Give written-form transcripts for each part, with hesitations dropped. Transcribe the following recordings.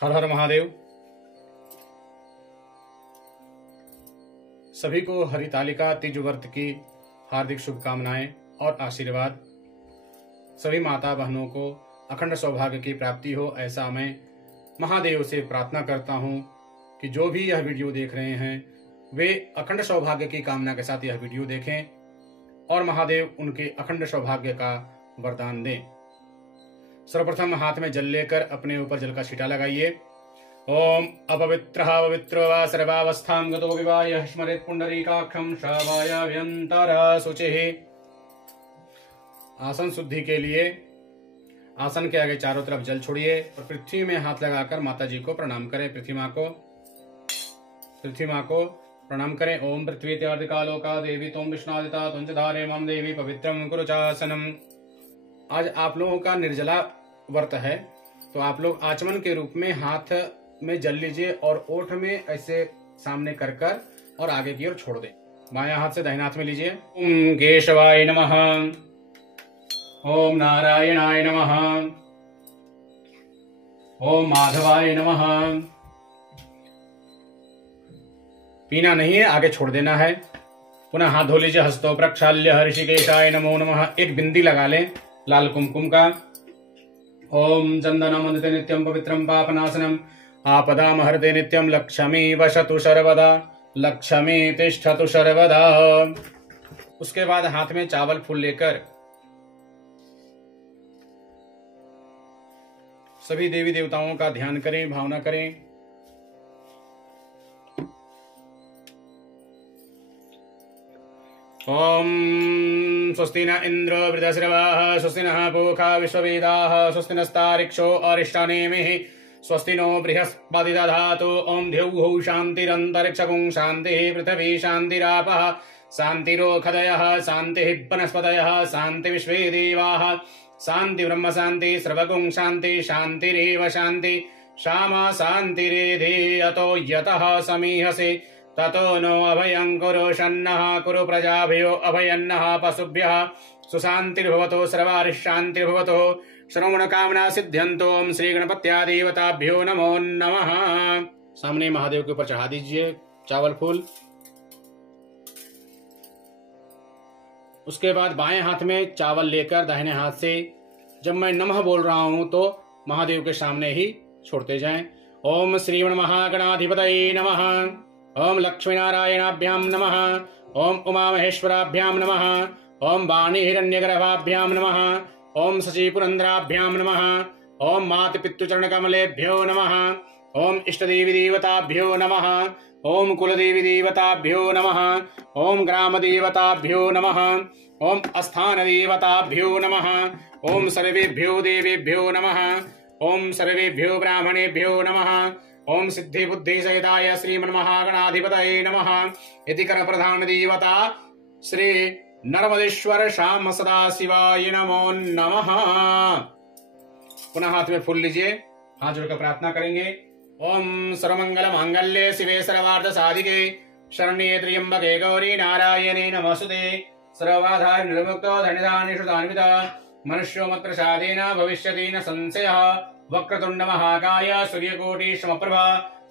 हर हर महादेव। सभी को हरितालिका तीज व्रत की हार्दिक शुभकामनाएं और आशीर्वाद। सभी माता बहनों को अखंड सौभाग्य की प्राप्ति हो, ऐसा मैं महादेव से प्रार्थना करता हूं कि जो भी यह वीडियो देख रहे हैं वे अखंड सौभाग्य की कामना के साथ यह वीडियो देखें और महादेव उनके अखंड सौभाग्य का वरदान दें। सर्वप्रथम हाथ में जल लेकर अपने ऊपर जल का छींटा लगाइए। ओम अपवित्रः पवित्रो वा सर्वावस्थां गतो विवाय स्मरेत् पुंडरीकाक्षं श्रावायाभ्यन्तरा शुचिः। आसन शुद्धि के लिए आसन के आगे चारों तरफ जल छोड़िए और पृथ्वी में हाथ लगाकर माता जी को प्रणाम करें। पृथ्वी माँ को प्रणाम करें। ओम पृथ्वी त्यादिकालोका देवी तुम विष्णादिता तुंच धारे मम देवी पवित्रम कुरु चासनम। आज आप लोगों का निर्जला व्रत है, तो आप लोग आचमन के रूप में हाथ में जल लीजिए और ओठ में ऐसे सामने कर और आगे की ओर छोड़ दें। बायां हाथ से दाहिने हाथ में लीजिए। ओम केशवाय नमः, ओम नारायणाय नमः, ओम माधवाय नमः। पीना नहीं है, आगे छोड़ देना है। पुनः हाथ धो लीजिए। हस्तो प्रक्षाल्य ऋषिकेशाय नमो नमः। एक बिंदी लगा लें लाल कुमकुम का। ओम चंदनम वंदते नित्यम पवित्रम पापनाशनम आपदाम हरते नित्यम लक्ष्मी वसतु सर्वदा लक्ष्मी तिष्ठतु सर्वदा। उसके बाद हाथ में चावल फूल लेकर सभी देवी देवताओं का ध्यान करें, भावना करें। ओम स्वस्ति न इंद्र वृद्धश्रवाः स्वस्ति नः पूषा विश्ववेदाः स्वस्ति नस्तारिक्षो अरिष्टानेमिः स्वस्ति नो बृहस्पति दधातु। ओम द्यौः शान्तिरन्तरिक्षगुं शान्तिः पृथिवी शान्तिरापः शान्तिरोषधयः शान्तिः वनस्पतयः शान्ति विश्वे देवाः शान्ति ब्रह्म शान्ति सर्वगुं शान्ति शान्तिरेव शान्ति श्यामा शान्तिरेधि। अतो यतः समीहसे ततो नो अभयं कुरु शन्नः कुरु प्रजाभ्यो अभयन्नः पशुभ्यः सुशान्तिर्भवतो सर्वारिशान्तिर्भवतो श्रवण कामना सिद्ध्यन्तो। ओम श्री गणपत्यादेवताभ्यो नमो नमः। सामने महादेव के ऊपर चढ़ा दीजिए चावल फूल। उसके बाद बाएं हाथ में चावल लेकर दाहिने हाथ से जब मैं नमः बोल रहा हूं तो महादेव के सामने ही छोड़ते जाएं। ओम श्रीमण महागणाधिपतये नमः, ओम लक्ष्मीनारायणाभ्याम नमः, ओम उमा महेश्वराभ्याम नमः, ओम वाणी हिरण्यगर्भाभ्याम नमः, ओम शशि पुरंदराभ्याम नमः, ओम मात पितृचरण कमलेभ्यो नमः, ओम इष्ट देवी देवताभ्यो नमः, ओम कुलदेवी देवताभ्यो नमः, ओम ग्राम देवताभ्यो नमः, ओम स्थान देवताभ्यो नमः, ओम सर्वेभ्यो देवेभ्यो नमः, ओम सर्वेभ्यो ब्राह्मणेभ्यो नमः, ओम सिद्धि बुद्धि सहिताय श्रीमन्महागणाधिपतये नमः। इति कर प्रधान देवता श्री नर्मदेश्वर श्याम सदा शिवाय नमो नमः। पुनः हाथ में फूल लीजिए, हाथ जोड़कर प्रार्थना करेंगे। ओम सर्वमंगल मांगल्ये शिवे सर्वार्थ साधिके शरण्ये त्र्यंबके गौरी नारायणे नमोस्तुते। सर्वबाधा निर्मुक्तो धनिधानेषु दान्विता मनुष्यो मत् प्रसादेन भविष्यति न संशयः। वक्रतुंड महाकाय सूर्यकोटि समप्रभा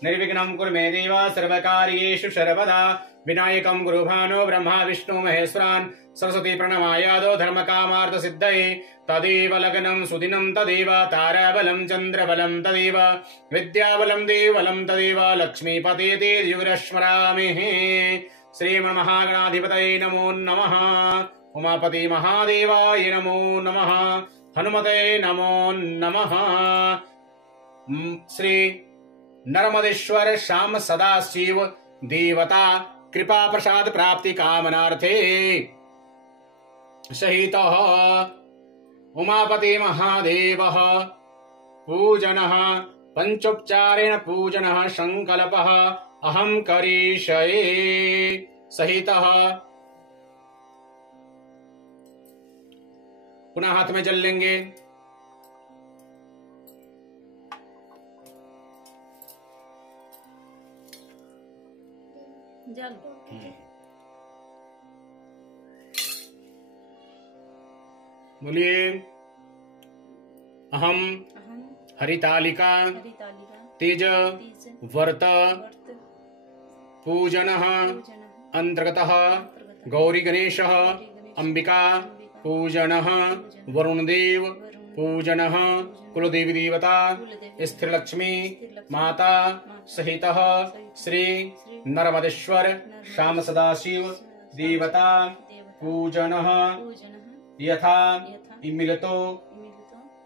निर्विघ्नं कुरु मे देव सर्वकार्येषु सर्वदा। विनायकं कुरु भानो ब्रह्मा विष्णु महेश्वरान् सरस्वती प्रणमायादो धर्म कामार्थ सिद्धये। तदेव लग्नं सुदिनं तदेव ताराबलं चन्द्रबलं तदेव विद्याबलं देवबलं तदेव लक्ष्मीपतेति युगरश्मरामि। श्रीमन्महागणाधिपतये नमो नमः, उमापति महादेवाय नमो नमः, हनुमते नमो नमः। श्री नर्मदेश्वर श्याम सदा शिव देवता कृपा प्रसाद प्राप्ति कामनार्थे सहितः उमापति महादेवः पूजनः पंचोपचारेण पूजनः संकल्पः अहं करिष्ये सहितः। पुनः हाथ में जल लेंगे। जल बोलिए। अहम हरितालिका तेज वर्त पूजनः अंतर्गतः गौरी गणेशः अंबिका पूजनः वरुणदेव पूजनः कुलदेवी देवता स्त्रीलक्ष्मी माता सहितः श्री नर्मदेश्वर श्याम सदाशिव देवता पूजनः यथा मिलितो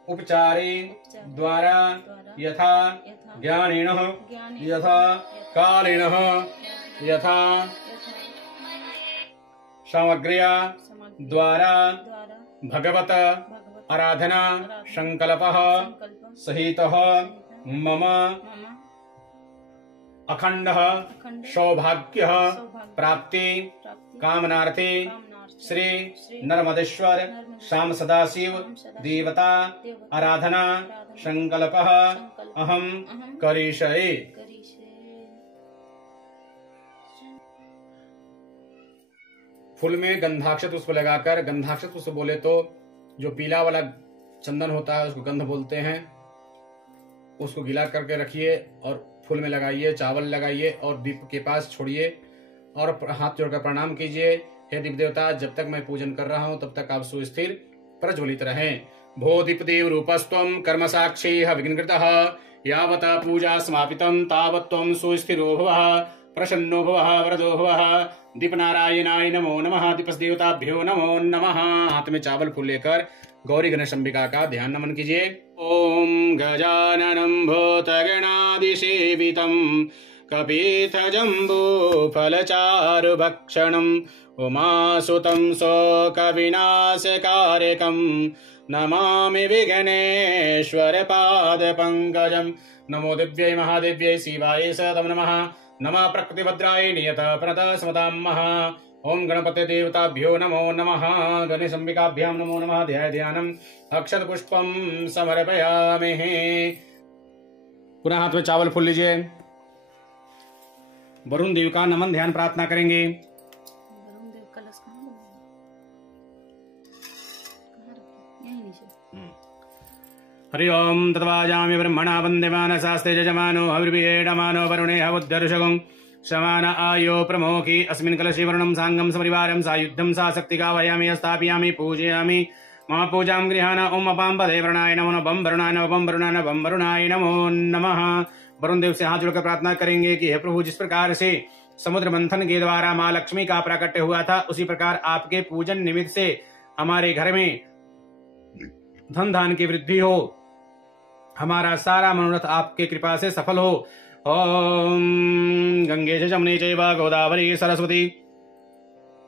उपचारे द्वारा यथा ज्ञानेन यथा कालेन यथा सामग्र्या द्वारा भगवत आराधना संकल्पः सहितः मम अखंड सौभाग्य प्राप्ति कामनार्थे श्री नर्मदेश्वर श्याम सदाशिव देवता आराधना संकल्पः अहम करिष्ये। फूल में गंधाक्षत पुष्प लगाकर, गंधाक्षत पुष्प बोले तो जो पीला वाला चंदन होता है उसको गंध बोलते हैं, उसको गीला करके रखिए और फूल में लगाइए, चावल लगाइए और दीप के पास छोड़िए और हाथ जोड़कर प्रणाम कीजिए। हे दीप देवता, जब तक मैं पूजन कर रहा हूं तब तक आप सुस्थिर प्रज्वलित रहें। भो दीपदेव रूपस्त्वं कर्म साक्षी विघ्नकृतः यावता पूजा समापितं तावत्त्वं सुस्थिरो भवः प्रसन्नो भवः वरदो भवः। दीप नारायणाय नमो नमः। दीपस देवताभ्यो नमो नमः। हाथ में चावल फूल लेकर गौरी गणेश अंबिका का ध्यान नमन कीजिए। ओम गजाननं भूतगणादिसेवितं कपीथजम्बू फलचारुभक्षणम् उमासुतं शोकविनाशकारकं नमामि विघ्नेश्वर पादपङ्कजं। नमो दिव्यै महादेव्यै शिवाय सततं नमः। नमः प्रकृतिभद्राय नियत प्रणत स्मतां महा। ओम गणपते देवताभ्यो नमो नमः। गणेश अंबिकाभ्यां नमो नमः। ध्याय ध्यानम् अक्षत पुष्पं समर्पयामि। पुनः हाथ में चावल फूल लीजिए। वरुण देव का नमन ध्यान प्रार्थना करेंगे। हरि ओम तत्वाजामि ब्रह्मणा वंद्यमान शास्त्रे यजमानो हविर्भिषेडमानो वरुणे हवुद्धर्षगं शमान आयो प्रमोखि अस्मिन् कलशे वरुणं साङ्गं समरिवारं सायुद्धं सा शक्तिका वयामि स्थापयामि पूजयामि। मम पूजां गृहाण ओम अपां पदे वरुणाय नमो नमः। वरुणाय नमः। वरुणाय नमो नमः। वरुण देव से हाथ जोड़कर प्रार्थना करेंगे कि हे प्रभु, जिस प्रकार से समुद्र मंथन के द्वारा माँ लक्ष्मी का प्राकट्य हुआ था, उसी प्रकार आपके पूजन निमित्त से हमारे घर में धन धान की वृद्धि हो, हमारा सारा मनोरथ आपके कृपा से सफल हो। ओम गंगे च जमुने चैव गोदावरी सरस्वती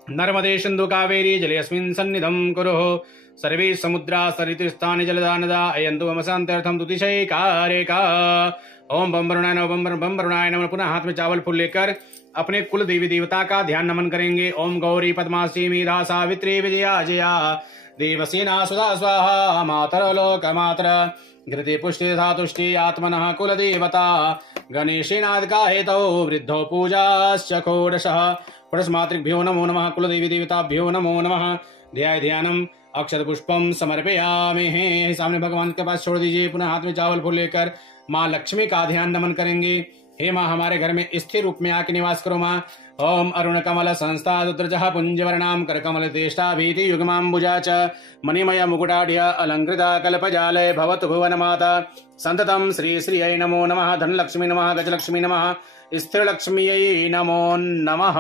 नर्मदे सिन्धु कावेरी जलेऽस्मिन् सन्निधं कुरुः। सर्वे समुद्रा सरितस्थानि जलदा नदा अयन्तु मम शान्त्यर्थं तुतिशयकारेका। ओम बम वरुणाय नमः। बम वरुणाय नमः। पुनः हाथ में चावल फूल लेकर अपने कुल देवी देवता का ध्यान नमन करेंगे। ओम गौरी पद्मासी मेधा सावित्री विजया जया देवसेना सुधा स्वाहा मातर लोक मातर घृते पुष्टि तथा तुष्टि आत्मनः कुल देवता गणेशेनादिका हेतौ वृद्धो पूजाश्च षोडशः। षोडश मातृभ्यो नमो नमः। कुल देवी देवताभ्यो नमो नमः। ध्याय ध्यानम अक्षत पुष्पम समर्पयामि। सामने भगवान के पास छोड़ दीजिए। पुनः हाथ में चावल फूल लेकर माँ लक्ष्मी का ध्यान नमन करेंगे। हे माँ, हमारे घर में स्थिर रूप में आके निवास करो माँ। ओम अरुण कमल संस्था रुद्रजः पुंजवर्णाम कर कमल तेष्टा भीति युगमाम्बुजा च मणिमय मुकुटाढ्य अलंकृता कल्पजालय भवतु भुवन माता संततम। श्री श्रीयै नमो नमः। धनलक्ष्मी नमः। गजलक्ष्मी नमः। स्त्रीलक्ष्म्यै नमो नमः।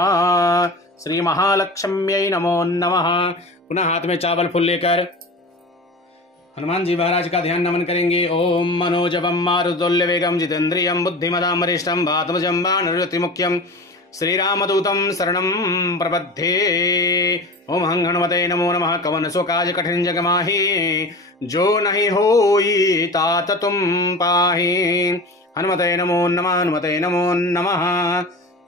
श्री महालक्ष्म्यै नमो नमः। पुनः हाथ में चावल फूल लेकर हनुमान जी महाराज का ध्यान नमन करेंगे। ओम मनोजवम मारुतुल्य वेगम जितेन्द्रियम बुद्धिमतां वरिष्ठम वातमजं वानरतिमुख्यम श्रीरामदूतं शरणं प्रपद्ये। ओम हं हनुमते नमो नमः। कवन सो काज कठिन जग माहि जो नहीं होई तात तुम पाहि। हनुमते नमो नमः। हनुमते नमो नमः।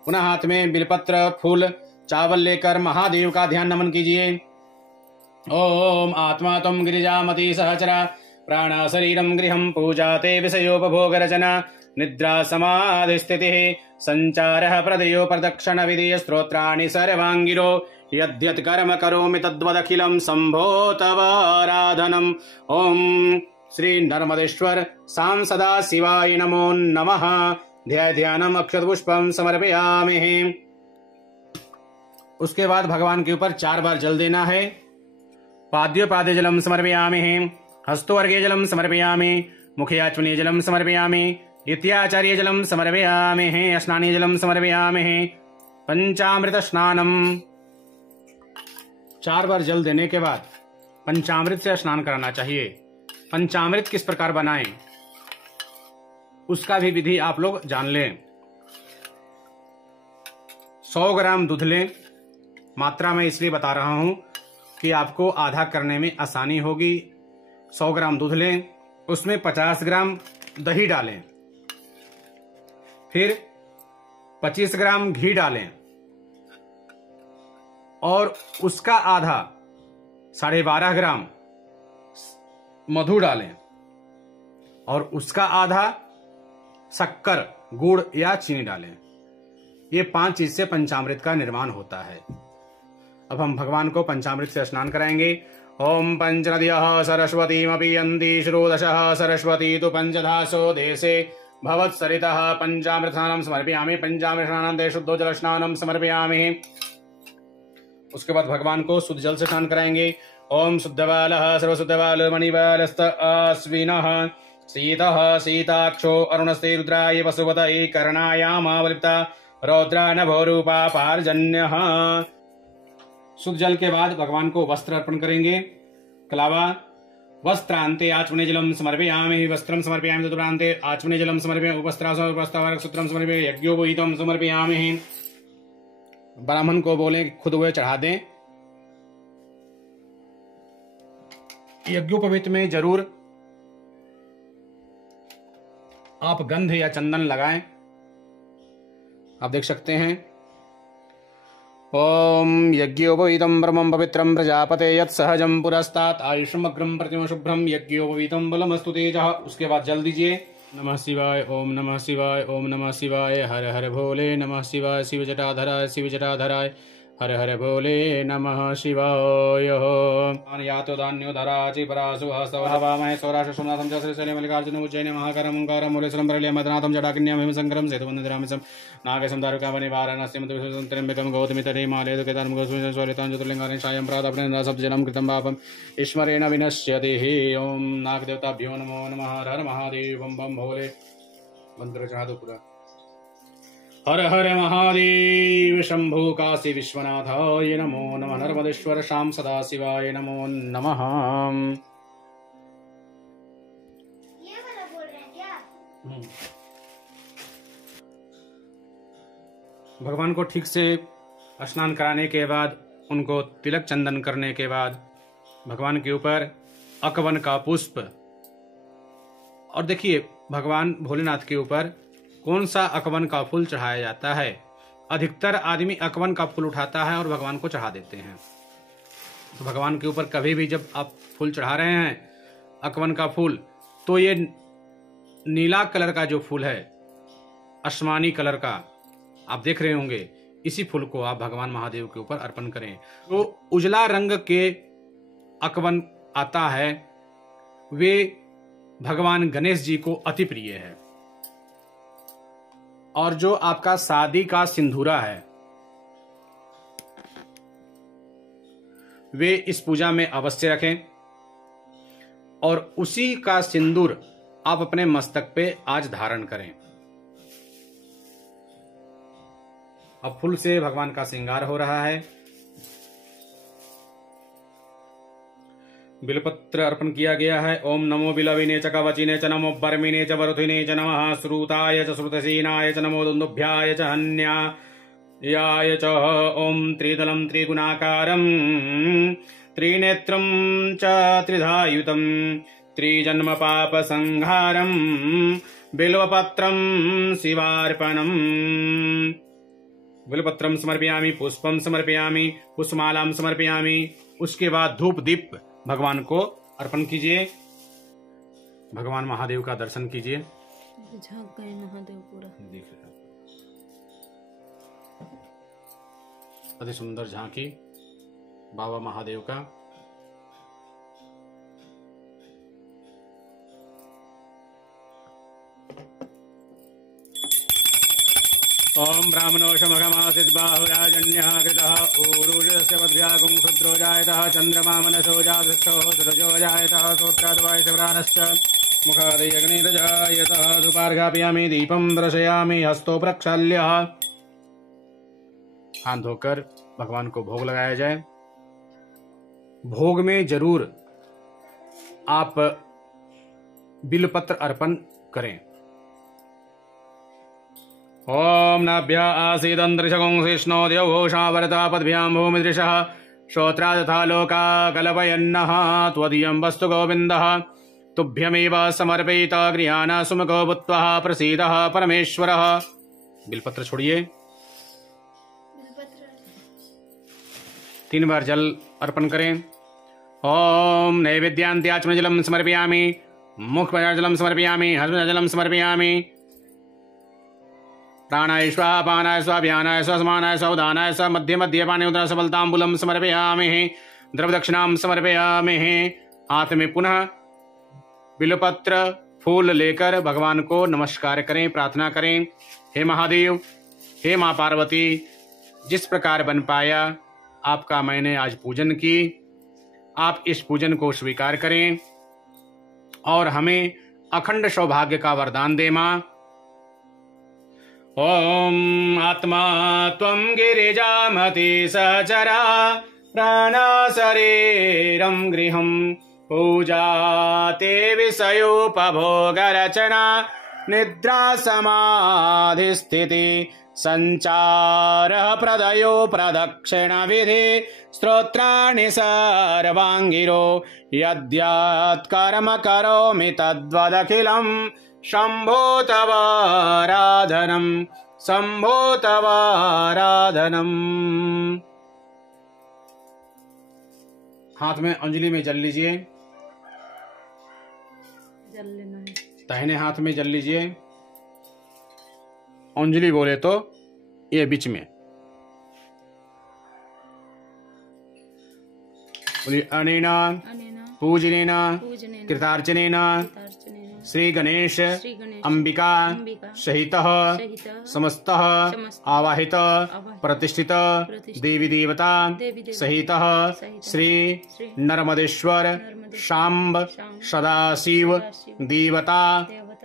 पुनः हाथ में बिलपत्र फूल चावल लेकर महादेव का ध्यान नमन कीजिए। ओम आत्मा तुम गिरिजामती सहचरा प्राण शरीरम गृहम पूजा ते विषयोपभोग रचना निद्रा समाधि स्थितिः संचारः प्रदयो प्रदक्षिण विधि स्तोत्राणि सर्वांगिरो यद्यत् कर्म करोमि तद्वदखिलं शंभो तव आराधनम्। ओम श्री नर्मदेश्वर साम सदा शिवाय नमो नमः। ध्यानम अक्षत पुष्पम समर्पयामि। उसके बाद भगवान के ऊपर 4 बार जल देना है। पाद्योपाद्य जलम समर्पयामि, हस्तोर्घ्य जलम समर्पयामि, मुखयाचमनीय जलम समर्पयामि, इत्याचार्य जलम समर्पयामि, स्नानीय जलम समर्पयामि, पंचामृत स्नानम। 4 बार जल देने के बाद पंचामृत से स्नान कराना चाहिए। पंचामृत किस प्रकार बनाएं उसका भी विधि आप लोग जान लें। 100 ग्राम दूध लें। मात्रा में इसलिए बता रहा हूं कि आपको आधा करने में आसानी होगी। 100 ग्राम दूध लें, उसमें 50 ग्राम दही डालें, फिर 25 ग्राम घी डालें और उसका आधा 12.5 ग्राम मधु डालें और उसका आधा शक्कर, गुड़ या चीनी डालें। ये 5 चीज से पंचामृत का निर्माण होता है। अब हम भगवान को पंचामृत से स्नान कराएंगे। ओम पंचनद्यः सरस्वतीमपि यन्ति श्रोडशः सरस्वती तु पंचधासो देशे भवत्सरितः पंचामृत स्नानं समर्पयामि। पंचामृत स्नानान्ते शुद्धो जल स्नानं समर्पयामि। उसके बाद भगवान को शुद्ध जल से स्नान कराएंगे। ओम शुद्धबालः सर्वशुद्धबालो मणिबालस्त अश्विनः शीतः शीताक्षो अरुणस्ते रुद्राय वसुवतये कर्णायामावलिप्ता रौद्रा नभो रूपा पार्जन्यः। शुद्ध जल के बाद भगवान को वस्त्र अर्पण करेंगे। कलावा वस्त्रांते आचमने जलम समर्पयामि, वस्त्रम समर्पयामि, तदुपरांते आचमने जलम समर्पयामि, उपस्त्रावरक सूत्रम समर्पयामि, यज्ञोपवीतम समर्पयामि। ब्राह्मण को बोले खुद वे चढ़ा दें। यज्ञोपवीत में जरूर आप गंध या चंदन लगाएं। आप देख सकते हैं। ओम यज्ञोपवीतम ब्रह्मं पवित्रं प्रजापते यत् सहजं पुरस्तात् आयुष्मग्रं प्रतिम शुभ्रं यज्ञोपवीतम बलमस्तु तेजः। उसके बाद जल दीजिए। नमः शिवाय, ओम नमः शिवाय, ओम नमः शिवाय, हर हर भोले नमः शिवाय, शिव जटाधराय शिव जटाधराय, हर हर भोले नमः शिवाय। यातो धान्योधराचि परासु हस्तवामहे सौराष्ट्र सोमनाथं च श्रीशैले मल्लिकार्जुन उज्जैन महाकारं ओंकारं मूलेश्वरं परले मदनाथं जटाकिन्यां हिमशंकरं सेतुवन्दरामसं नागेशं दारुकावने वाराणस्यं त्र्यम्बकं गौतमितटे माले केदारं गोस्वामितं ज्योतिर्लिङ्गानि सायं प्रातः सब्जनं कृतं पापम् ईश्वरेण विनश्यति। ओम नागदेवताभ्यो नमो नमः। हर हर महादेव बम बम भोले। मंत्र चादो पूरा। हर हर महादेव शंभु काशी विश्वनाथाय नमो नमः। नर्मदेश्वर शाम सदा शिवाय नमो नमः। ये वाला बोल रहे हैं क्या? भगवान को ठीक से स्नान कराने के बाद, उनको तिलक चंदन करने के बाद भगवान के ऊपर अकवन का पुष्प, और देखिए भगवान भोलेनाथ के ऊपर कौन सा अकवन का फूल चढ़ाया जाता है। अधिकतर आदमी अकवन का फूल उठाता है और भगवान को चढ़ा देते हैं। तो भगवान के ऊपर कभी भी जब आप फूल चढ़ा रहे हैं अकवन का फूल, तो ये नीला कलर का जो फूल है, आसमानी कलर का आप देख रहे होंगे, इसी फूल को आप भगवान महादेव के ऊपर अर्पण करें। तो उजला रंग के अकवन आता है, वे भगवान गणेश जी को अति प्रिय है। और जो आपका शादी का सिंदूरा है, वे इस पूजा में अवश्य रखें और उसी का सिंदूर आप अपने मस्तक पे आज धारण करें। अब फूल से भगवान का श्रृंगार हो रहा है। बिलपत्र अर्पण किया गया है। ओम नमो बिलविने च कवचिने च नमो बर्मिने च वरुथिने च नमः श्रुताय च श्रुतसेनाय च नमो दुन्दुभ्याय च हन्याय च। ओम त्रिदलं त्रिगुणाकारं त्रिनेत्रं च त्रिधायुतं त्रिजन्म पाप संहारं बिल्वपत्रं शिवार्पणम्। बिल्वपत्रं समर्पयामि, पुष्पं समर्पयामि, पुष्पमालां समर्पयामि। उसके बाद धूप दीप भगवान को अर्पण कीजिए। भगवान महादेव का दर्शन कीजिए। झांक गए महादेव पूरा देख रहे हैं, अति सुंदर झांकी बाबा महादेव का। ओम ब्राह्मणोषमघमासिद् बाहुराजन्यः कृतः ऊरुजस्य पद्भ्यागुं क्षुद्रो जायतः चन्द्रमा मनसो जातस्थो सुरजो जायतः श्रोत्राद्वायशव्राणश्च मुखादयग्निरजायतः धूपार्घ्यापयामि दीपं दर्शयामि हस्तो प्रक्षाल्य। हाथ धोकर भगवान को भोग लगाया जाए। भोग में जरूर आप बिलपत्र अर्पण करें। ओम नाभ्य आसीदंतरिषगुंसिष्णो देवोषावरता पद्भ्यां भूमिदृशः श्रोत्रा तथा लोका कल्पयन्नः त्वदीयं वस्तु गोविन्दः तुभ्यमेव समर्पयिता गृहाण सुमुखो भूत्वा प्रसीदः परमेश्वरः। बिलपत्र छोड़िए। 3 बार जल अर्पण करें। ओम नैवेद्यान्त्याचमनजलं समर्पयामि मुखपञ्जलं समर्पयामि हस्तजलं समर्पयामि। प्राणाय स्वाहा पानाय स्वाहा व्यानाय स्वाहा समानाय स्वाहा उदानाय स्वाहा मध्य मध्य पाने उदर सबलताम्बूलं समर्पयामि द्रवदक्षिणां समर्पयामि। हाथ में पुनः बिलपत्र फूल लेकर भगवान को नमस्कार करें, प्रार्थना करें। हे महादेव, हे माँ पार्वती, जिस प्रकार बन पाया आपका मैंने आज पूजन की, आप इस पूजन को स्वीकार करें और हमें अखंड सौभाग्य का वरदान दे मां। ओम आत्मा त्वं गिरिजामति सहचरा प्राणा शरीरं गृहं पूजा ते विषयोपभोगरचना निद्रा समाधि स्थिति संचारः प्रदयो प्रदक्षिण विधि स्तोत्राणि सर्वाङ्गिरो यद्यत् कर्म करोमि तद्वदखिलं शम्भो तव आराधनम् शम्भो तव आराधनम्। हाथ में अंजलि में जल लीजिए। जल लेना है। दाहिने हाथ में जल लीजिए। अंजलि बोले तो ये बीच में बोलिए। अनेना पूजनेन कृतार्चनेन श्री गणेश अंबिका सहितः समस्तः आवाहित प्रतिष्ठित देवी देवता सहितः श्री नर्मदेश्वर शाम्ब सदाशिव देवता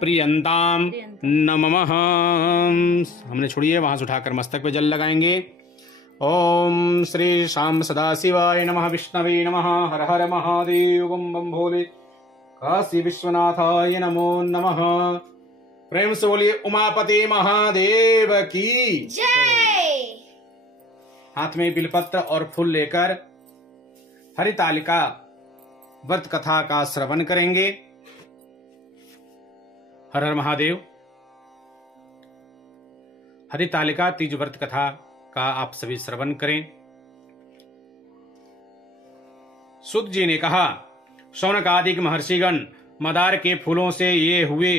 प्रियंताम नमः। हमने छोड़िए, वहां से उठाकर मस्तक पे जल लगाएंगे। ओम श्री शाम सदाशिवाय नमः विष्णवे नमः हर हर महादेव बम बम भोले काशी विश्वनाथाय नमो नमः। प्रेम से बोलिए उमापति महादेव की जय। हाथ में बिलपत्र और फूल लेकर हरितालिका व्रत कथा का श्रवण करेंगे। हर हर महादेव। हरितालिका तीज व्रत कथा का आप सभी श्रवण करें। सुत जी ने कहा, शौनकादिक महर्षिगण मदार के फूलों से ये हुए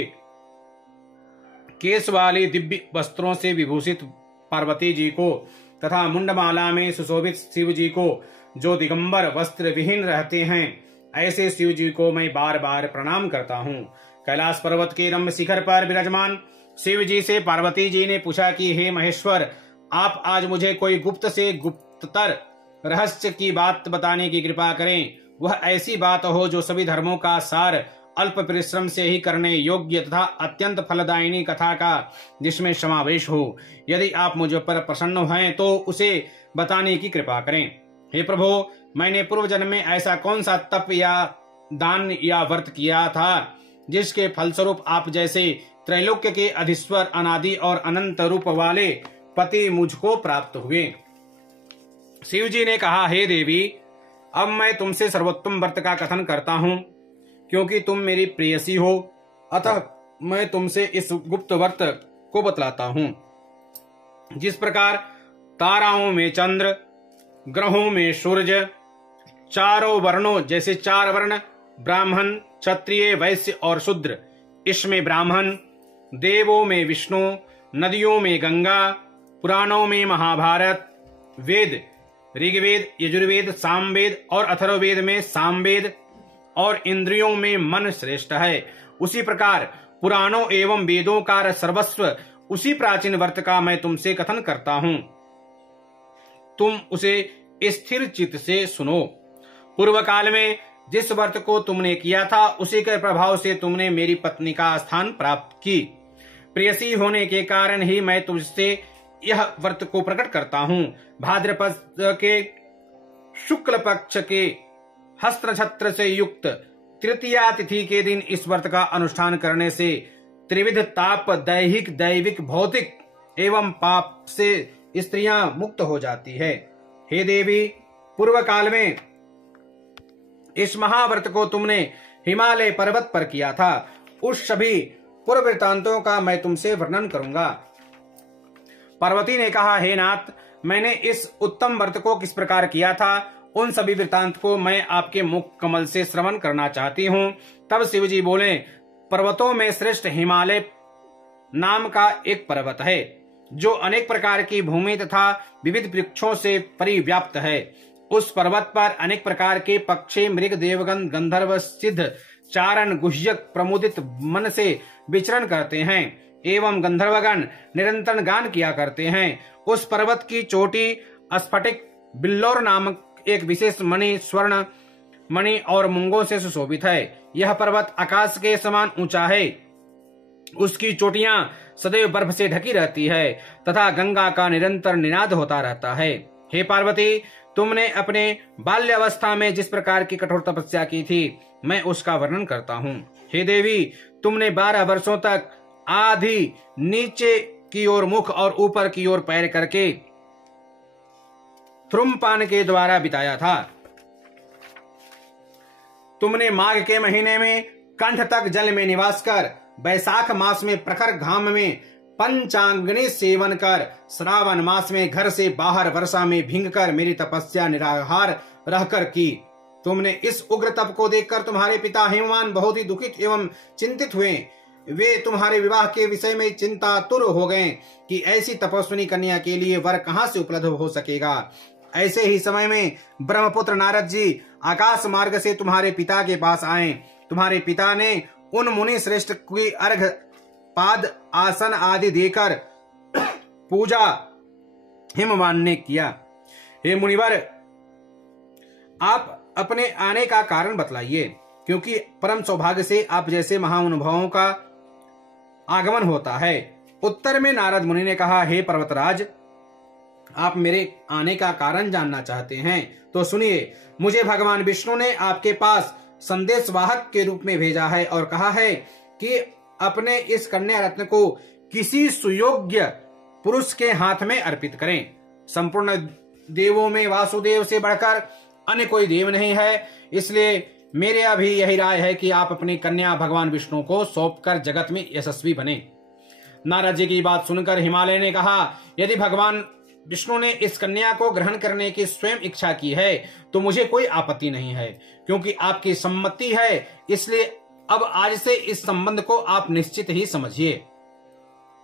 केश वाली दिव्य वस्त्रों से विभूषित पार्वती जी को तथा मुंडमाला में सुशोभित शिव जी को, जो दिगंबर वस्त्र विहीन रहते हैं, ऐसे शिव जी को मैं बार बार प्रणाम करता हूँ। कैलाश पर्वत के रम्य शिखर पर विराजमान शिव जी से पार्वती जी ने पूछा कि हे महेश्वर, आप आज मुझे कोई गुप्त से गुप्ततर रहस्य की बात बताने की कृपा करें। वह ऐसी बात हो जो सभी धर्मों का सार, अल्प परिश्रम से ही करने योग्य तथा अत्यंत फलदायिनी कथा का जिसमें समावेश हो। यदि आप मुझ पर प्रसन्न हैं तो उसे बताने की कृपा करें। हे प्रभु, मैंने पूर्व जन्म में ऐसा कौन सा तप या दान या व्रत किया था जिसके फलस्वरूप आप जैसे त्रैलोक्य के अधीश्वर अनादि और अनंत रूप वाले पति मुझको प्राप्त हुए। शिव जी ने कहा, हे देवी, अब मैं तुमसे सर्वोत्तम व्रत का कथन करता हूँ, क्योंकि तुम मेरी प्रेयसी हो, अतः मैं तुमसे इस गुप्त व्रत को बतलाता हूँ। जिस प्रकार ताराओं में चंद्र, ग्रहों में सूर्य, चारों वर्णों जैसे 4 वर्ण ब्राह्मण, क्षत्रिय, वैश्य और शूद्र, इसमें ब्राह्मण, देवों में विष्णु, नदियों में गंगा, पुराणों में महाभारत, वेद ऋग्वेद, यजुर्वेद, सामवेद और अथर्ववेद में सामवेद और इंद्रियों में मन श्रेष्ठ है, उसी प्रकार पुराणों एवं वेदों का सर्वस्व उसी प्राचीन व्रत का मैं तुमसे कथन करता हूं, तुम उसे स्थिर चित्त से सुनो। पूर्व काल में जिस व्रत को तुमने किया था उसी के प्रभाव से तुमने मेरी पत्नी का स्थान प्राप्त की। प्रेयसी होने के कारण ही मैं तुझसे यह व्रत को प्रकट करता हूं। भाद्रपद के शुक्ल पक्ष के हस्त नक्षत्र से युक्त तृतीया तिथि के दिन इस व्रत का अनुष्ठान करने से त्रिविध ताप, दैहिक, दैविक, भौतिक एवं पाप से स्त्रियां मुक्त हो जाती है। हे देवी, पूर्व काल में इस महाव्रत को तुमने हिमालय पर्वत पर किया था। उस सभी पूर्व वृत्तांतों का मैं तुमसे वर्णन करूंगा। पार्वती ने कहा, हे नाथ, मैंने इस उत्तम व्रत को किस प्रकार किया था उन सभी वृत्तांत को मैं आपके मुख कमल से श्रवण करना चाहती हूँ। तब शिवजी बोले, पर्वतों में श्रेष्ठ हिमालय नाम का एक पर्वत है जो अनेक प्रकार की भूमि तथा विविध वृक्षों से परिव्याप्त है। उस पर्वत पर अनेक प्रकार के पक्षी, मृग, देवगण, गंधर्व, सिद्ध, चारण, गुह्यक प्रमुदित मन से विचरण करते हैं एवं गंधर्वगण निरंतर गान किया करते हैं। उस पर्वत की चोटी स्फटिक बिल्लौर नामक एक विशेष मणि, स्वर्ण मणि और मूंगों से सुशोभित है। यह पर्वत आकाश के समान ऊंचा है। उसकी चोटियां सदैव बर्फ से ढकी रहती है तथा गंगा का निरंतर निनाद होता रहता है। हे पार्वती, तुमने अपने बाल्यावस्था में जिस प्रकार की कठोर तपस्या की थी मैं उसका वर्णन करता हूँ। हे देवी, तुमने 12 वर्षों तक आधी नीचे की ओर मुख और ऊपर की ओर पैर करके थ्रुमपान के द्वारा बिताया था। तुमने माघ के महीने में कंठ तक जल में निवास कर, वैशाख मास में प्रखर घाम में पंचांगनी सेवन कर, श्रावण मास में घर से बाहर वर्षा में भींग कर मेरी तपस्या निराहार रहकर की। तुमने इस उग्र तप को देखकर तुम्हारे पिता हिमवान बहुत ही दुखित एवं चिंतित हुए। वे तुम्हारे विवाह के विषय में चिंतातुर हो गए कि ऐसी तपस्विनी कन्या के लिए वर कहां से उपलब्ध हो सकेगा। ऐसे ही समय में ब्रह्मपुत्र नारद जी आकाश मार्ग से तुम्हारे पिता के पास आए। तुम्हारे पिता ने उन मुनि श्रेष्ठ की अर्घ, पाद, आसन आदि देकर पूजा हिमवान ने किया। हे मुनिवर, आप अपने आने का कारण बतलाइए, क्योंकि परम सौभाग्य से आप जैसे महानुभावों का आगमन होता है। उत्तर में नारद मुनि ने कहा, हे पर्वतराज, आप मेरे आने का कारण जानना चाहते हैं तो सुनिए। मुझे भगवान विष्णु ने आपके पास संदेशवाहक के रूप में भेजा है और कहा है कि अपने इस कन्या रत्न को किसी सुयोग्य पुरुष के हाथ में अर्पित करें। संपूर्ण देवों में वासुदेव से बढ़कर अन्य कोई देव नहीं है, इसलिए मेरे अभी यही राय है कि आप अपनी कन्या भगवान विष्णु को सौंपकर जगत में यशस्वी बने। नारद जी की बात सुनकर हिमालय ने कहा, यदि भगवान विष्णु ने इस कन्या को ग्रहण करने की स्वयं इच्छा की है तो मुझे कोई आपत्ति नहीं है, क्योंकि आपकी सम्मति है। इसलिए अब आज से इस संबंध को आप निश्चित ही समझिए।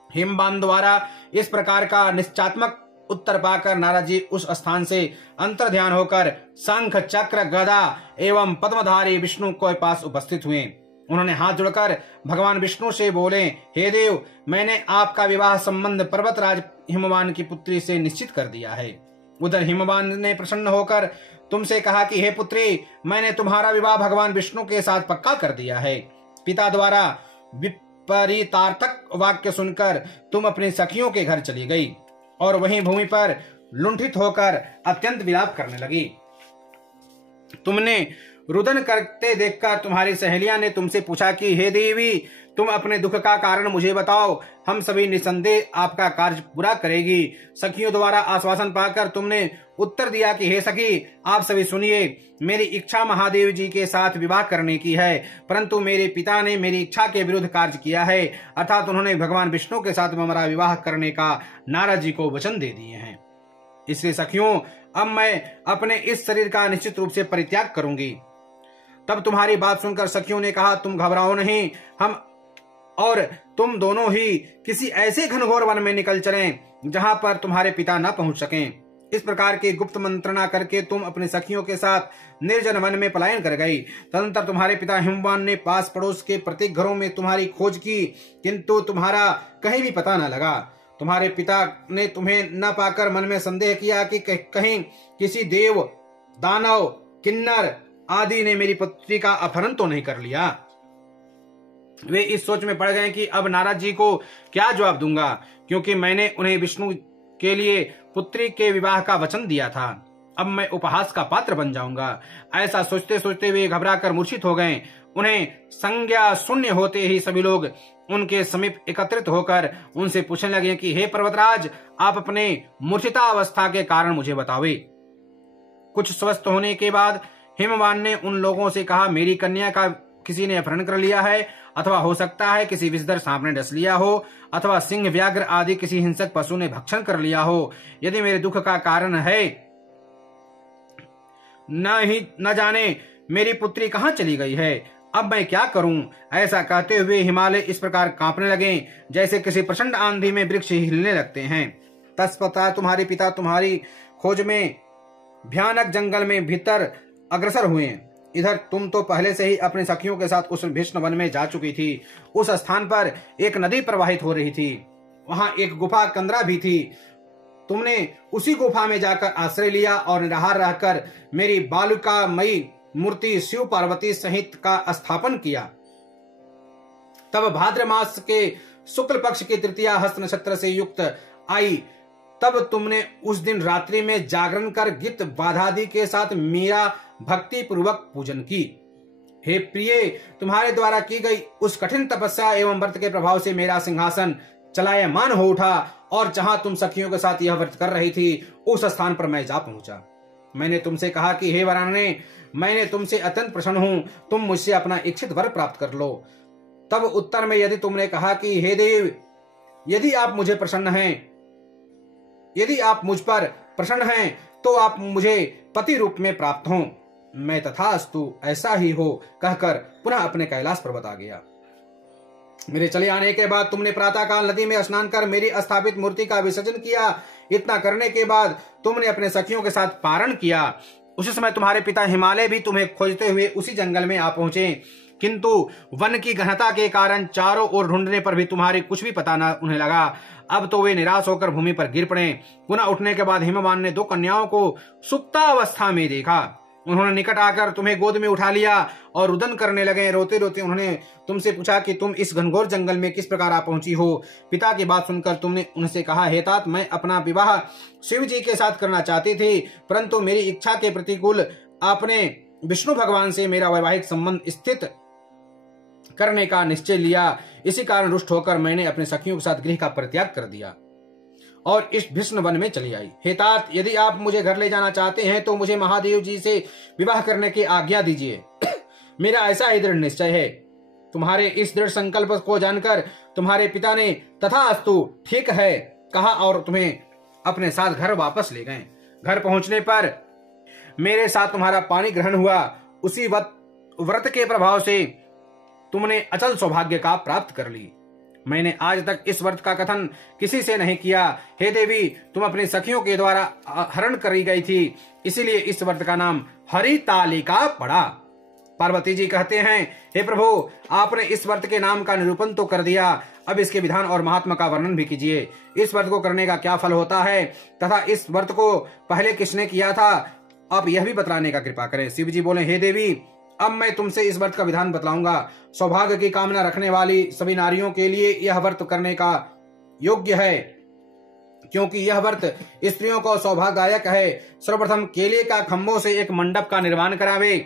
हिमवान द्वारा इस प्रकार का निश्चयात्मक उत्तर पाकर नारद जी उस स्थान से अंतर ध्यान होकर शंख, चक्र, गदा एवं पद्मधारी विष्णु के पास उपस्थित हुए। उन्होंने हाथ जोड़कर भगवान विष्णु से बोले, हे देव, मैंने आपका विवाह संबंध पर्वतराज हिमवान की पुत्री से निश्चित कर दिया है। उधर हिमवान ने प्रसन्न होकर तुमसे कहा कि हे पुत्री, मैंने तुम्हारा विवाह भगवान विष्णु के साथ पक्का कर दिया है। पिता द्वारा विपरीतार्थक वाक्य सुनकर तुम अपनी सखियों के घर चली गई और वहीं भूमि पर लुंठित होकर अत्यंत विलाप करने लगी। तुमने रुदन करते देखकर तुम्हारी सहेलियां ने तुमसे पूछा कि हे देवी, तुम अपने दुख का कारण मुझे बताओ, हम सभी निसंदेह आपका कार्य पूरा करेगी। सखियों द्वारा आश्वासन पाकर तुमने उत्तर दिया कि हे सखी, आप सभी सुनिए, मेरी इच्छा महादेव जी के साथ विवाह करने की है, परंतु मेरे पिता ने मेरी इच्छा के विरुद्ध कार्य किया है, अर्थात उन्होंने भगवान विष्णु के साथ हमारा विवाह करने का नारद जी को वचन दे दिए हैं। इसलिए सखियों, अब मैं अपने इस शरीर का निश्चित रूप से परित्याग करूंगी। तब तुम्हारी बात सुनकर सखियों ने कहा, तुम घबराओ नहीं, हम और तुम दोनों ही किसी ऐसे घनघोर वन में निकल चलें जहां पर तुम्हारे पिता न पहुंच सकें। इस प्रकार की गुप्त मंत्रणा करके तुम अपने सखियों के साथ निर्जन वन में पलायन कर गई। तदनंतर तुम्हारे पिता हिमवान ने पास पड़ोस के प्रत्येक घरों में तुम्हारी खोज की, किंतु तुम्हारा कहीं भी पता न लगा। तुम्हारे पिता ने तुम्हें न पाकर मन में संदेह किया कि कहीं किसी देव, दानव, किन्नर आदि ने मेरी पुत्री का अपहरण तो नहीं कर लिया। वे इस सोच में पड़ गए कि अब नारद जी को क्या जवाब दूंगा, क्योंकि मैंने उन्हें विष्णु के लिए पुत्री के विवाह का वचन दिया था। अब मैं उपहास का पात्र बन जाऊंगा। ऐसा सोचते सोचते वे घबराकर मूर्छित हो गए। उन्हें संज्ञा शून्य होते ही सभी लोग उनके समीप एकत्रित होकर उनसे पूछने लगे कि हे पर्वतराज, आप अपने मूर्छितावस्था के कारण मुझे बतावे। कुछ स्वस्थ होने के बाद हिमवान ने उन लोगों से कहा, मेरी कन्या का किसी ने अपहरण कर लिया है, अथवा हो सकता है किसी विषधर सांप ने डस लिया हो, अथवा सिंह, व्याघ्र आदि किसी हिंसक पशु ने भक्षण कर लिया हो। यदि मेरे दुख का कारण है, न जाने मेरी पुत्री कहाँ चली गई है, अब मैं क्या करूं। ऐसा कहते हुए हिमालय इस प्रकार कांपने लगे जैसे किसी प्रचंड आंधी में वृक्ष हिलने लगते हैं। तत्पश्चात तुम्हारे पिता तुम्हारी खोज में भयानक जंगल में भीतर अग्रसर हुए। इधर तुम तो पहले से ही अपने सखियों के साथ उस भीष्म वन में जा चुकी थी। उस स्थान पर एक नदी प्रवाहित हो रही थी, वहां एक गुफा कंदरा भी थी। तुमने उसी गुफा में जाकर आश्रय लिया और निराहार रहकर मेरी बालुकामयी मूर्ति शिव पार्वती सहित का स्थापन किया। तब भाद्र मास के शुक्ल पक्ष की तृतीया हस्त नक्षत्र से युक्त आई। तब तुमने उस दिन रात्रि में जागरण कर गीत बाधादि के साथ मेरा भक्ति पूर्वक पूजन की। हे प्रिय, तुम्हारे द्वारा की गई उस कठिन तपस्या एवं व्रत के प्रभाव से मेरा सिंहासन चलायमान हो उठा और जहां तुम सखियों के साथ यह व्रत कर रही थी उस स्थान पर मैं जा पहुंचा। मैंने तुमसे कहा कि हे वराने, मैंने तुमसे अत्यंत प्रसन्न हूं, तुम मुझसे अपना इच्छित वर प्राप्त कर लो। तब उत्तर में यदि तुमने कहा कि हे देव, यदि आप मुझ पर प्रसन्न हैं तो आप मुझे पति रूप में प्राप्त हों। मैं तथास्तु ऐसा ही हो कहकर पुनः अपने कैलाश पर्वत आ गया। मेरे चले आने के बाद तुमने प्रातःकाल नदी में स्नान कर मेरी स्थापित मूर्ति का विसर्जन किया। इतना करने के बाद तुमने अपने सखियों के साथ पारण किया। उसी समय तुम्हारे पिता हिमालय भी तुम्हें खोजते हुए उसी जंगल में आ पहुंचे, किंतु वन की घनता के कारण चारों ओर ढूंढने पर भी तुम्हारी कुछ भी पता न उन्हें लगा। अब तो वे निराश होकर भूमि पर गिर पड़े। पुनः उठने के बाद हिमवान ने 2 कन्याओं को सुप्तावस्था में देखा। उन्होंने निकट आकर तुम्हें गोद में उठा लिया और रुदन करने लगे। रोते रोते उन्होंने तुमसे पूछा कि तुम इस घनघोर जंगल में किस प्रकार आ पहुंची हो। पिता की बात सुनकर तुमने उनसे कहा, हे तात, मैं अपना विवाह शिव जी के साथ करना चाहती थी, परंतु मेरी इच्छा के प्रतिकूल आपने विष्णु भगवान से मेरा वैवाहिक संबंध स्थित करने का निश्चय लिया। इसी कारण रुष्ट होकर मैंने अपने सखियों के साथ गृह का परित्याग कर दिया और इस भीष्म वन में चली आई। हे तात, यदि आप मुझे घर ले जाना चाहते हैं तो मुझे महादेव जी से विवाह करने की आज्ञा दीजिए। मेरा ऐसा ही दृढ़ निश्चय है। तुम्हारे इस दृढ़ संकल्प को जानकर तुम्हारे पिता ने तथास्तु ठीक है कहा और तुम्हें अपने साथ घर वापस ले गए। घर पहुंचने पर मेरे साथ तुम्हारा पानी ग्रहण हुआ। उसी व्रत के प्रभाव से तुमने अचल सौभाग्य का प्राप्त कर ली। मैंने आज तक इस व्रत का कथन किसी से नहीं किया। हे देवी, तुम अपनी सखियों के द्वारा हरण करी गई थी, इसीलिए इस व्रत का नाम हरितालिका पड़ा। पार्वती जी कहते हैं, हे प्रभु, आपने इस व्रत के नाम का निरूपण तो कर दिया, अब इसके विधान और महात्मा का वर्णन भी कीजिए। इस व्रत को करने का क्या फल होता है तथा इस व्रत को पहले किसने किया था, आप यह भी बतलाने का कृपा करें। शिव जी बोले, हे देवी, अब मैं तुमसे इस व्रत का विधान बतलाऊंगा। सौभाग्य की कामना रखने वाली सभी नारियों के लिए यह व्रत करने का योग्य है, क्योंकि यह व्रत स्त्रियों को सौभाग्यदायक है। सर्वप्रथम केले का खंभों से एक मंडप का निर्माण करावे।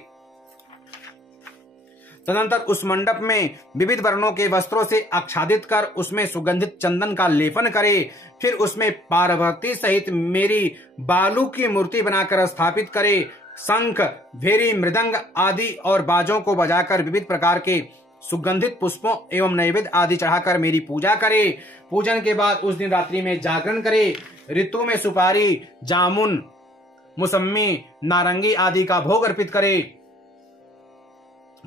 तदनंतर उस मंडप में विविध वर्णों के वस्त्रों से आच्छादित कर उसमें सुगंधित चंदन का लेपन करे। फिर उसमें पार्वती सहित मेरी बालू की मूर्ति बनाकर स्थापित करे। शंख, भेरी, मृदंग आदि और बाजों को बजाकर विविध प्रकार के सुगंधित पुष्पों एवं नैवेद्य आदि चढ़ाकर मेरी पूजा करे। पूजन के बाद उस दिन रात्रि में जागरण करे। ऋतु में सुपारी, जामुन, मौसमी, नारंगी आदि का भोग अर्पित करे।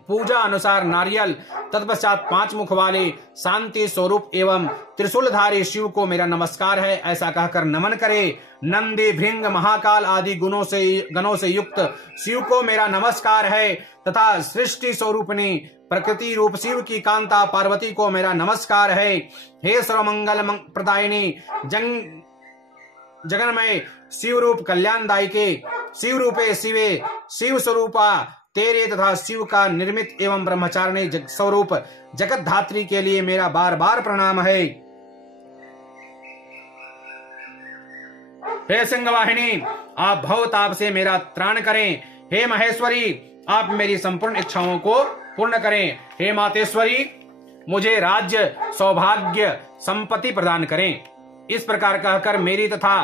पूजा अनुसार नारियल, तत्पश्चात 5 मुख वाले शांति स्वरूप एवं त्रिशूलधारी शिव को मेरा नमस्कार है, ऐसा कहकर नमन करे। नंदी, भृंग, महाकाल आदि गणों से युक्त शिव को मेरा नमस्कार है तथा सृष्टि स्वरूपिणी प्रकृति रूप शिव की कांता पार्वती को मेरा नमस्कार है। हे सर्वमंगल प्रदायिनी जगन्मय शिव रूप कल्याणदायी के शिव रूपे शिवे शिव स्वरूपा तेरे तथा शिव का निर्मित एवं ब्रह्मचारिणी स्वरूप जगत धात्री के लिए मेरा बार बार प्रणाम है। हे सिंहवाहिनी, आप भवताप से मेरा त्राण करें। हे महेश्वरी, आप मेरी संपूर्ण इच्छाओं को पूर्ण करें। हे मातेश्वरी, मुझे राज्य, सौभाग्य, संपत्ति प्रदान करें। इस प्रकार कहकर मेरी तथा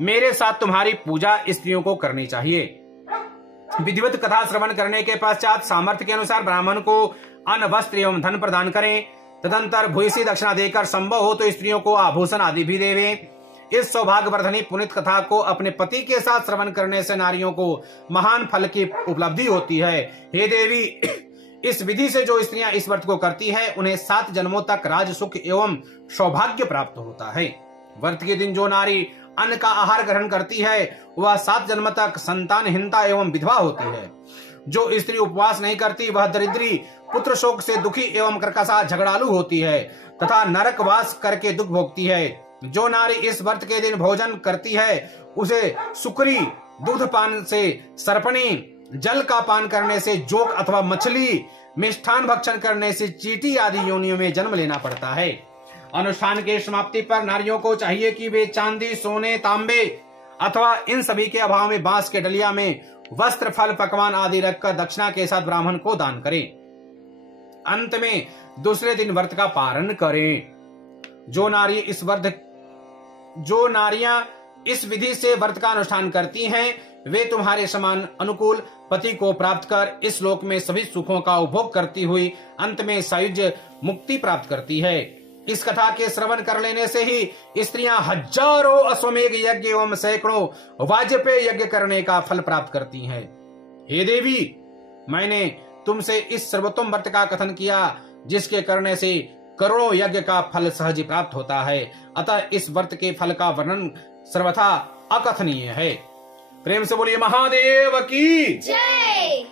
मेरे साथ तुम्हारी पूजा स्त्रियों को करनी चाहिए। विधिवत कथा श्रवण करने के पश्चात सामर्थ्य के अनुसार ब्राह्मण को अन्न, वस्त्र एवं धन प्रदान करें। तदंतर भूयसी दक्षिणा देकर संभव हो तो स्त्रियों को आभूषण आदि भी देवें। इस सौभाग्यवर्धनी पुनित कथा को अपने पति के साथ श्रवण करने से नारियों को महान फल की उपलब्धि होती है। हे देवी, इस विधि से जो स्त्रियां इस व्रत को करती है उन्हें 7 जन्मों तक राज सुख एवं सौभाग्य प्राप्त होता है। व्रत के दिन जो नारी अन्न का आहार ग्रहण करती है वह 7 जन्म तक संतानहीनता एवं विधवा होती है। जो स्त्री उपवास नहीं करती वह दरिद्री, पुत्र शोक से दुखी एवं कर्कशा झगड़ालू होती है तथा नरकवास करके दुख भोगती है। जो नारी इस व्रत के दिन भोजन करती है उसे सुकरी, दूध पान से सर्पणी, जल का पान करने से जोक अथवा मछली, मिष्ठान भक्षण करने से चींटी आदि योनियों में जन्म लेना पड़ता है। अनुष्ठान के समाप्ति पर नारियों को चाहिए कि वे चांदी, सोने, तांबे अथवा इन सभी के अभाव में बांस के डलिया में वस्त्र, फल, पकवान आदि रखकर दक्षिणा के साथ ब्राह्मण को दान करें। अंत में दूसरे दिन व्रत का पारण करें। जो नारियां इस विधि से व्रत का अनुष्ठान करती हैं वे तुम्हारे समान अनुकूल पति को प्राप्त कर इस लोक में सभी सुखों का उपभोग करती हुई अंत में सायुज्य मुक्ति प्राप्त करती है। इस कथा के श्रवण कर लेने से ही स्त्रियां हजारों अश्वमेध यज्ञ एवं सैकड़ों वाजपेय यज्ञ करने का फल प्राप्त करती हैं। हे देवी, मैंने तुमसे इस सर्वोत्तम व्रत का कथन किया जिसके करने से करोड़ों यज्ञ का फल सहज ही प्राप्त होता है। अतः इस व्रत के फल का वर्णन सर्वथा अकथनीय है। प्रेम से बोलिए महादेव की जय।